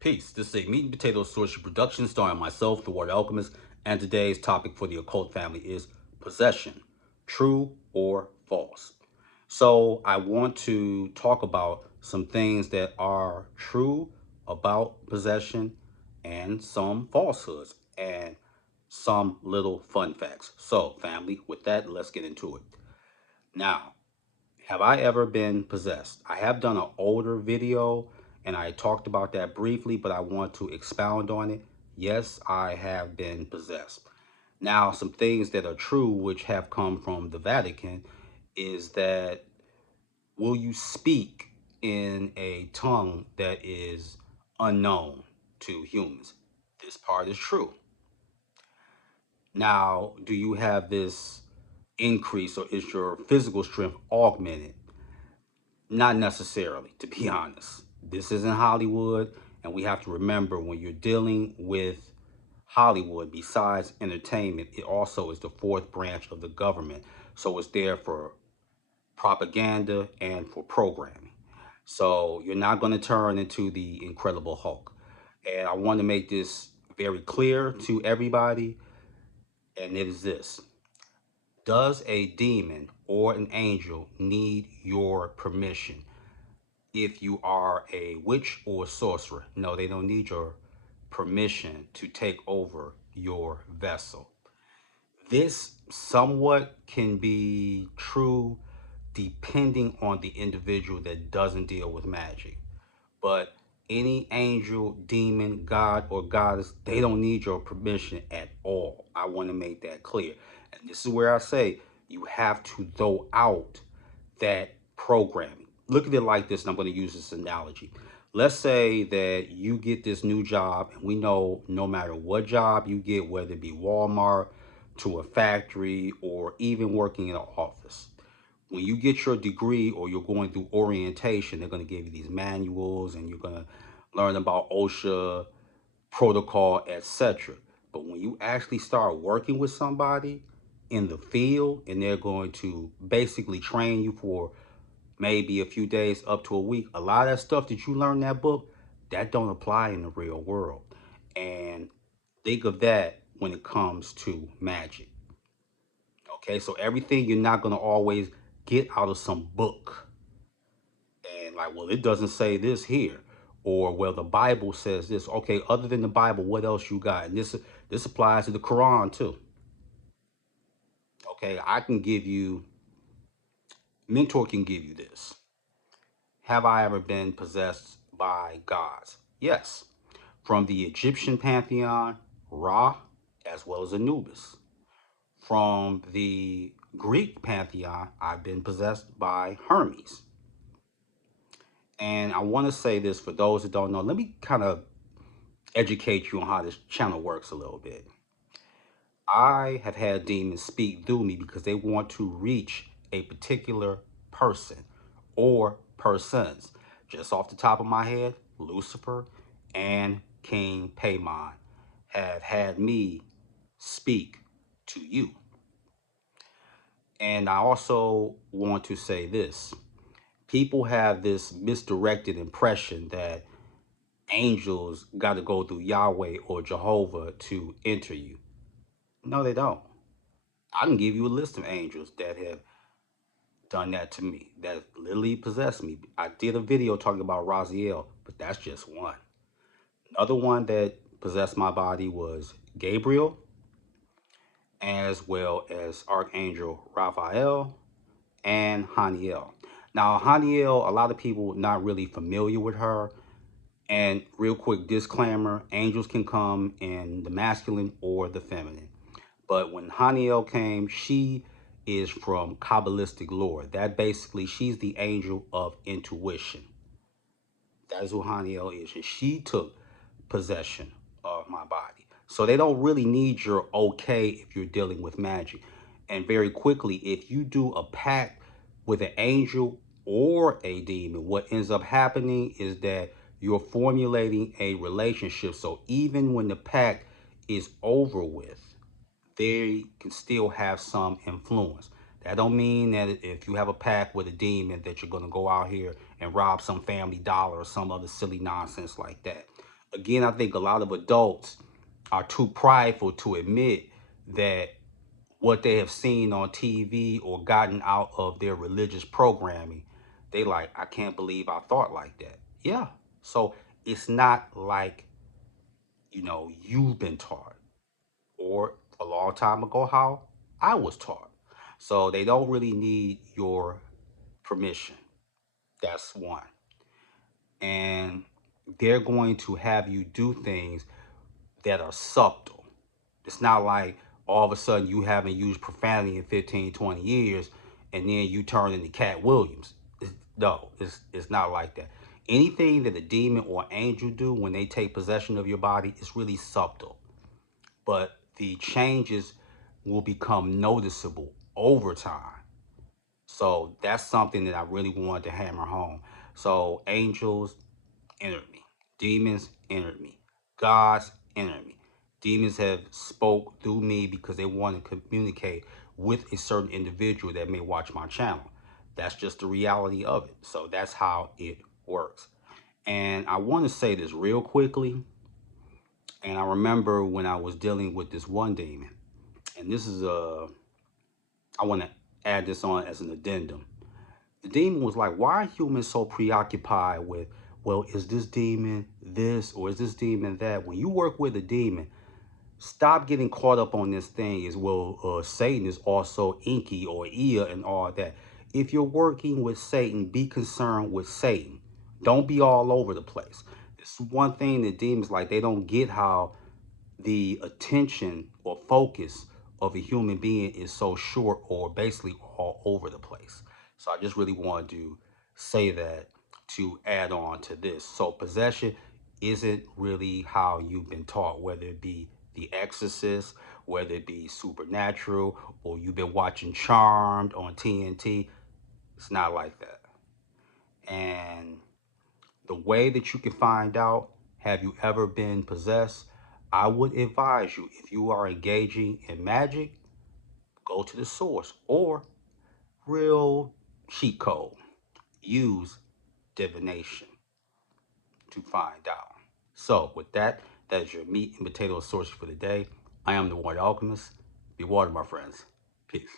Peace. This is a meat and potato social production starring myself, the Word Alchemist, and today's topic for the occult family is possession, true or false. So, I want to talk about some things that are true about possession and some falsehoods and some little fun facts. So, family, with that, let's get into it. Now, have I ever been possessed? I have done an older video and I talked about that briefly, but I want to expound on it. Yes, I have been possessed. Now, some things that are true, which have come from the Vatican, is that will you speak in a tongue that is unknown to humans? This part is true. Now, do you have this increase or is your physical strength augmented? Not necessarily, to be honest. This isn't Hollywood, and we have to remember when you're dealing with Hollywood, besides entertainment, it also is the fourth branch of the government. So it's there for propaganda and for programming. So you're not going to turn into the Incredible Hulk. And I want to make this very clear to everybody, and it is this. Does a demon or an angel need your permission? If you are a witch or a sorcerer, no, they don't need your permission to take over your vessel. This somewhat can be true depending on the individual that doesn't deal with magic. But any angel, demon, god, or goddess, they don't need your permission at all. I want to make that clear. And this is where I say you have to throw out that programming. Look at it like this, and I'm going to use this analogy. Let's say that you get this new job, and we know no matter what job you get, whether it be Walmart, to a factory, or even working in an office, when you get your degree or you're going through orientation, they're going to give you these manuals and you're going to learn about OSHA protocol, etc. But when you actually start working with somebody in the field and they're going to basically train you for maybe a few days up to a week, a lot of that stuff that you learn in that book, that don't apply in the real world. And think of that when it comes to magic. Okay, so everything you're not going to always get out of some book. And like, well, it doesn't say this here. Or well, the Bible says this. Okay, other than the Bible, what else you got? And this applies to the Quran too. Okay, I can give you, mentor can give you this. Have I ever been possessed by gods? Yes. From the Egyptian pantheon, Ra, as well as Anubis. From the Greek pantheon, I've been possessed by Hermes. And I want to say this for those that don't know. Let me kind of educate you on how this channel works a little bit. I have had demons speak through me because they want to reach a particular person or persons. Just off the top of my head, Lucifer and King Paimon have had me speak to you. And I also want to say this. People have this misdirected impression that angels got to go through Yahweh or Jehovah to enter you. No, they don't. I can give you a list of angels that have done that to me, that literally possessed me. I did a video talking about Raziel, but that's just one. Another one that possessed my body was Gabriel, as well as Archangel Raphael and Haniel. Now, Haniel, a lot of people not really familiar with her. And real quick disclaimer, angels can come in the masculine or the feminine. But when Haniel came, she is from Kabbalistic lore. That basically, she's the angel of intuition. That is who Haniel is. And she took possession of my body. So they don't really need your okay if you're dealing with magic. And very quickly, if you do a pact with an angel or a demon, what ends up happening is that you're formulating a relationship. So even when the pact is over with, they can still have some influence. That don't mean that if you have a pact with a demon that you're going to go out here and rob some family dollar or some other silly nonsense like that. Again, I think a lot of adults are too prideful to admit that what they have seen on TV or gotten out of their religious programming, they like, I can't believe I thought like that. Yeah. So it's not like, you've been taught, or a long time ago how I was taught. So they don't really need your permission. That's one. And they're going to have you do things that are subtle. It's not like all of a sudden you haven't used profanity in 15, 20 years and then you turn into Cat Williams. No, it's not like that. Anything that a demon or angel do when they take possession of your body is really subtle. But the changes will become noticeable over time. So that's something that I really wanted to hammer home. So angels entered me. Demons entered me. Gods entered me. Demons have spoke through me because they want to communicate with a certain individual that may watch my channel. That's just the reality of it. So that's how it works. And I want to say this real quickly. And I remember when I was dealing with this one demon, and this is I want to add this on as an addendum. The demon was like, why are humans so preoccupied with, well, is this demon this or is this demon that? When you work with a demon, stop getting caught up on this thing is, well, Satan is also Inky or Ea and all that. If you're working with Satan, be concerned with Satan. Don't be all over the place. It's one thing that demons like, they don't get how the attention or focus of a human being is so short or basically all over the place. So I just really wanted to say that to add on to this. So possession isn't really how you've been taught, whether it be The Exorcist, whether it be Supernatural, or you've been watching Charmed on TNT. It's not like that. And the way that you can find out, have you ever been possessed? I would advise you, if you are engaging in magic, go to the source, or real cheat code, use divination to find out. So with that, that is your meat and potato source for the day. I am the White Alchemist. Be water, my friends. Peace.